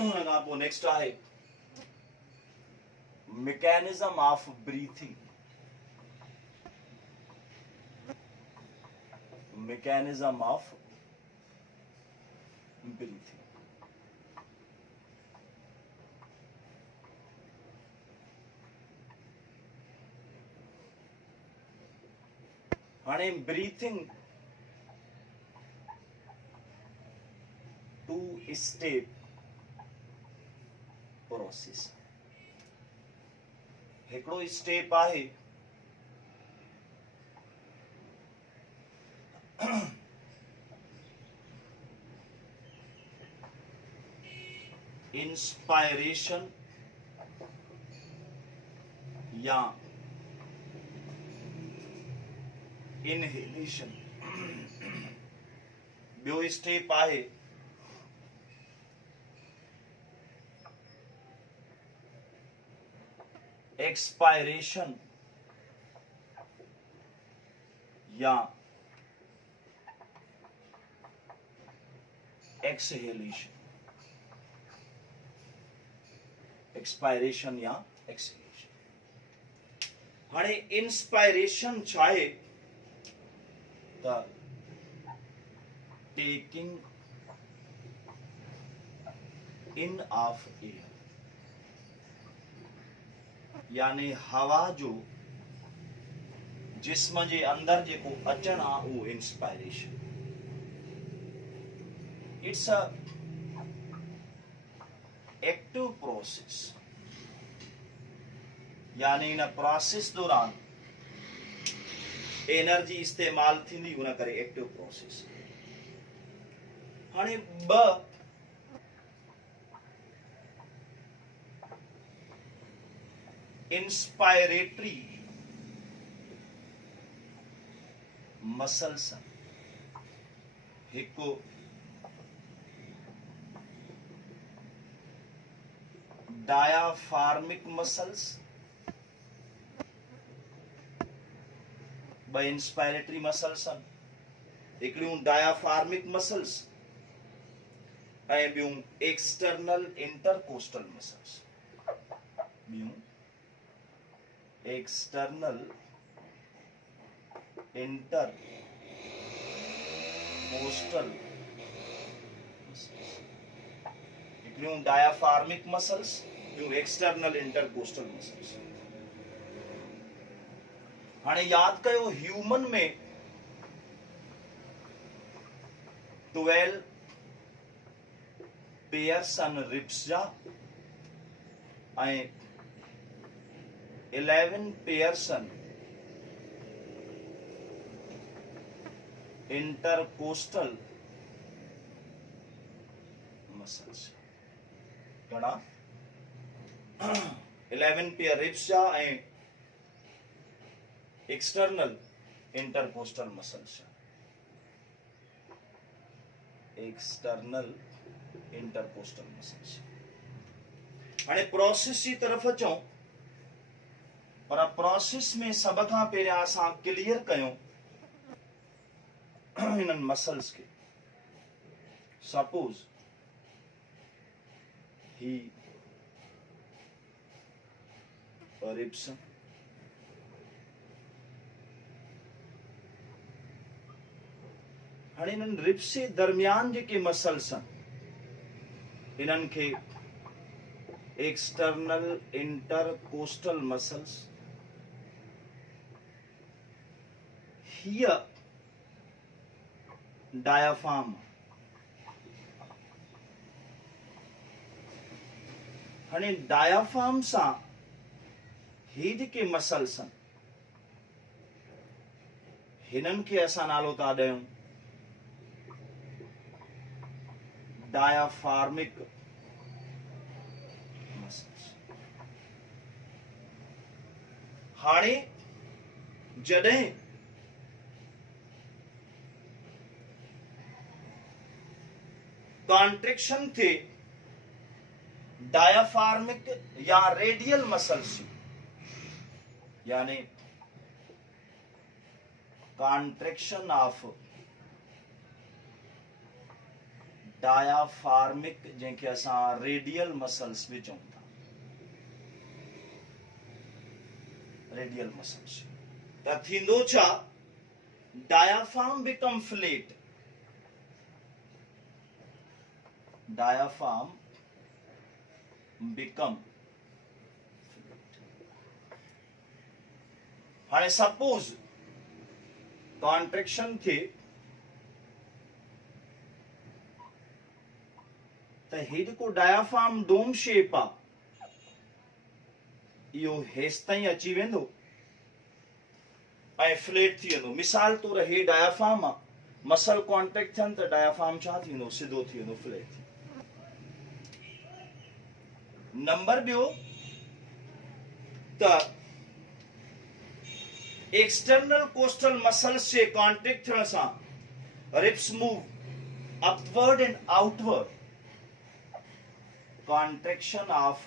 हुनखां पोइ नेक्स्ट आहे mechanism of breathing. Mechanism of breathing. हाणे ब्रीथिंग टू स्टेप प्रोसेस। हिकिड़ो स्टेप आहे इंस्पायरेशन या इनहेलेशन। ॿियो स्टेप आहे एक्सपायरेशन या एक्सहेलेशन। एक्सपायरेशन या एक्सहेलेशन। हाणे इंस्पायरेशन छा आहे त टेकिंग इन ऑफ एयर, यानी हवा जो जिस्म जे अंदर जेको अचण आहे उहो inspiration. It's a active process, यानी इन प्रोसेस दौरान एनर्जी इस्तेमाल थींदी, उन करे एक्टिव प्रोसेस। हाणे ॿ इंस्पायरेटरी मसल्स। हिकु डायाफार्मिक मसल्स, ॿ इंस्पायरेटरी मसल्स आहिनि। हिकिड़ियूं डायाफार्मिक मसल्स ऐं ॿियूं एक्सटर्नल इंटरकोस्टल मसल्स। ॿियूं एक्सटर्नल इंटरकोस्टल मसल्स। हिकिड़ियूं डायाफार्मिक मसल्स, ॿियूं एक्सटर्नल इंटरकोस्टल मसल्स। हाणे याद कयो ह्यूमन में 12 पेयर्स आहिनि रिब्स जा ऐं 11 पेयर्स आहिनि इंटरकोस्टल मसल्स। घणा? 11 पेयर रिब्स जा ऐं external intercostal muscles. External intercostal muscles. हाणे प्रोसेस जी तरफ़ अचूं, पर प्रोसेस में सब खां पहिरियां असां क्लियर कयूं हिननि मसल्स खे। सपोज ही रिब्स, हाणे इन्हनि रिब्स जे दरमियान जेके मसल्स आहिनि इन्हनि खे एक्सटर्नल इंटरकोस्टल मसल्स, हीअ डायाफ्राम। हाणे डायाफ्राम सां ही जेके मसल्स आहिनि हिननि खे असां नालो था ॾियूं डायाफार्मिक मसल्स। हाणे जॾहिं कॉन्ट्रेक्शन थे डायाफार्मिक या रेडियल मसल्स, यानी कॉन्ट्रेक्शन ऑफ डायाफार्मिक जंहिंखे असां रेडियल मसल्स बि चऊं था, रेडियल मसल्स। त थींदो छा, डायाफार्म बिकम फ्लेट, डायाफार्म बिकम फ्लेट। हाणे सपोज कॉन्ट्रेक्शन थे त हे जेको डायाफार्म डोम शेप आ इहो हेसि ताईं अची वेंदो ऐं फ्लेट थी वेंदो। मिसाल तौर हे डायाफार्म आ, मसल कॉन्टेक्ट थियनि त डायाफार्म छा थींदो, सिधो थी वेंदो, फ्लेट थी। नंबर ॿियो त एक्सटर्नल कोस्टल मसल्स जे कॉन्टेक्ट थियण सां ribs move upward and outward, contraction of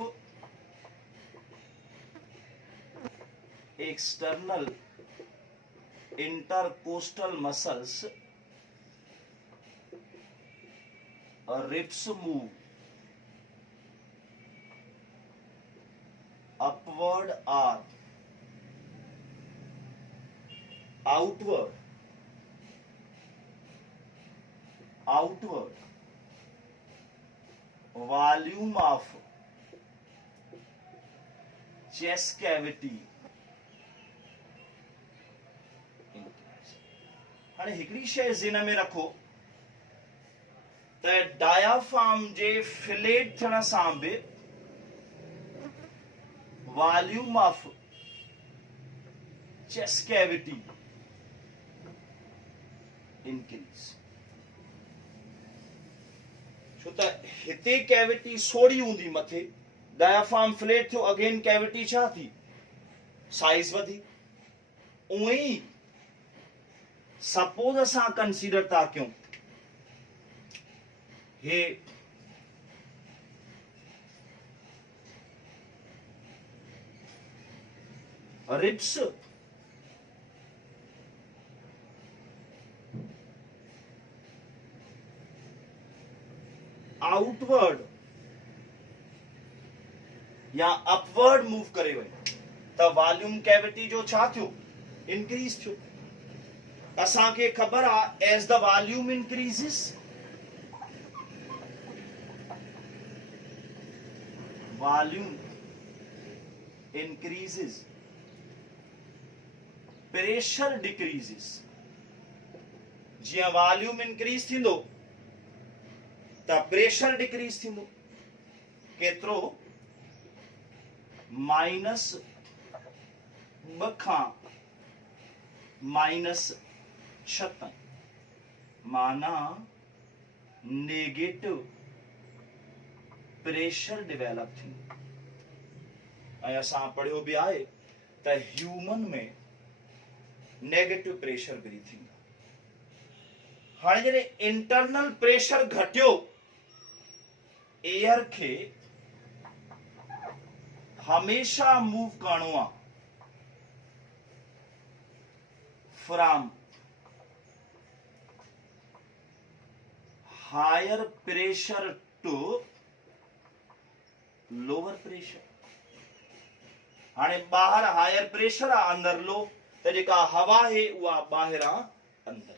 external intercostal muscles, ribs move upward or outward, volume of chest cavity increase। हाणे हिकिड़ी शइ ज़हन में रखो त डायाफार्म जे फ्लेट थियण सां बि volume of chest cavity increase. छो त हिते कैविटी सोड़ी हूंदी मथे, डायाफार्म फ्लेट थियो, अगेन कैविटी छा थी, साइज वधी। उहे ई सपोज असां कंसीडर था कयूं हे रिब्स आउटवर्ड या अपवर्ड मूव करे वई त वॉल्यूम कैविटी जो छा थियो, इंक्रीज थियो। असांखे ख़बर आ as the volume increases volume increases pressure decreases. जीअं वॉल्यूम इंक्रीज थींदो त प्रेशर डिक्रीज थींदो। केतिरो, -2 खां -6 ताईं, माना नेगेटिव प्रेशर डेवलप थींदो। ऐं असां पढ़ियो बि आहे त ह्यूमन में नेगेटिव प्रेशर भी थींदो। हाणे जॾहिं इंटरनल प्रेशर घटियो, एयर खे हमेशा मूव करणो आहे from higher pressure to lower pressure. हाणे ॿाहिरि हायर प्रेशर आहे, अंदर लो, त जेका हवा है उहा ॿाहिरां अंदर।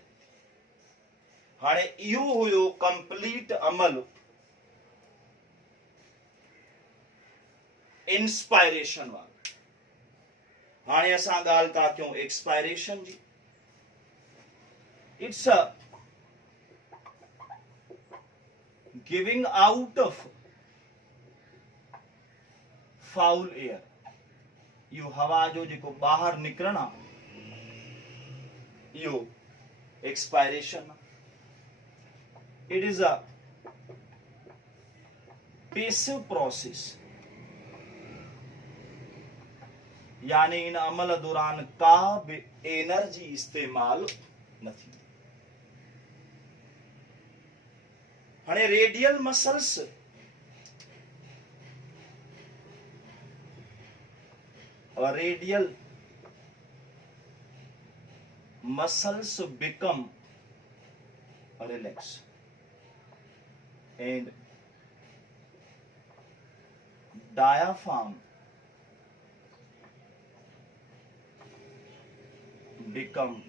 हाणे इहो हुयो कंप्लीट अमल इंस्पायरेशन वारो। हाणे असां ॻाल्हि था कयूं एक्सपायरेशन जी। It's a giving out of foul air. इहो हवा जो जेको ॿाहिरि निकिरण आहे इहो एक्सपायरेशन आहे। It is a passive process, यानी इन अमल दौरान का भी एनर्जी इस्तेमाल न थी। हाणे radial muscles become relaxed। and diaphragm become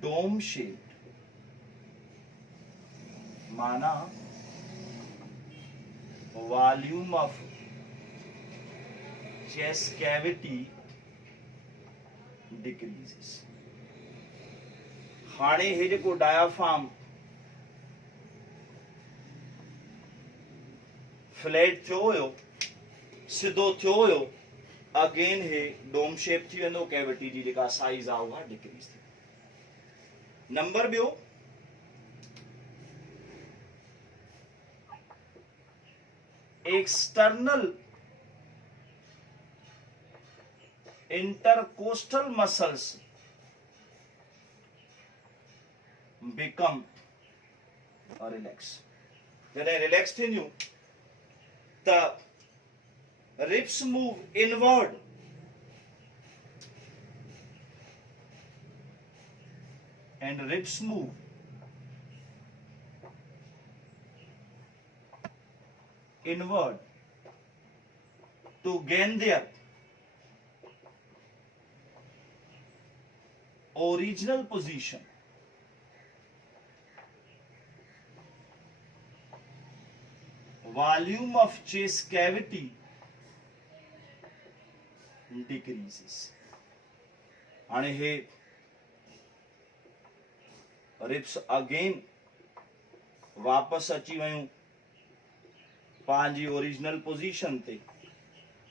dome shaped, माना volume of chest cavity decreases. हाणे हे जेको डायाफ्राम फ्लैट थियो हुयो, सिधो थियो हुयो, अगेन हे डोम शेप थी वेंदो, कैविटी जी जेका साइज आहे उहा डिक्रीज थी। नंबर ॿियो, external intercostal muscles become relaxed. When I relax thinu, the ribs move inward and ribs move inward to gain their original position. Volume of chest cavity decreases. आणि हे ribs again वापस अची वयूं पंहिंजी original position ते,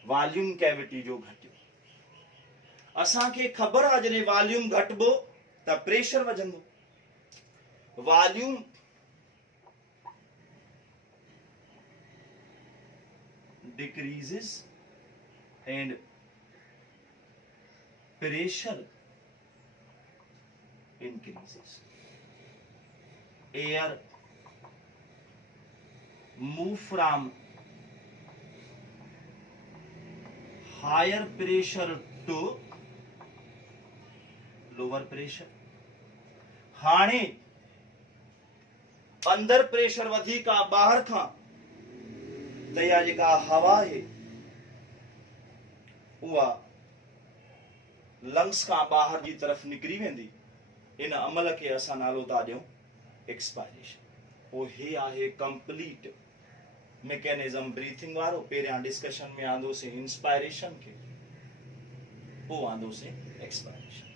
volume cavity जो घटियो। असांखे ख़बर आहे जॾहिं वॉल्यूम घटबो त प्रेशर वधंदो। Volume decreases and pressure increases. Air move from higher pressure to lower pressure. हाणे अंदर प्रेशर वधीक आ बाहर खां त या जेका हवा है उहा लंग्स खां बाहर जी तरफ निकरी वेंदी। इन अमल के असां नालो था ॾियूं एक्सपायरेशन। पोइ हे आहे कंप्लीट मैकेनिज्म ब्रीथिंग वारो। पहिरियां डिस्कशन में आंदोसीं इंस्पायरेशन के, पोइ आंदोसीं एक्सपायरेशन।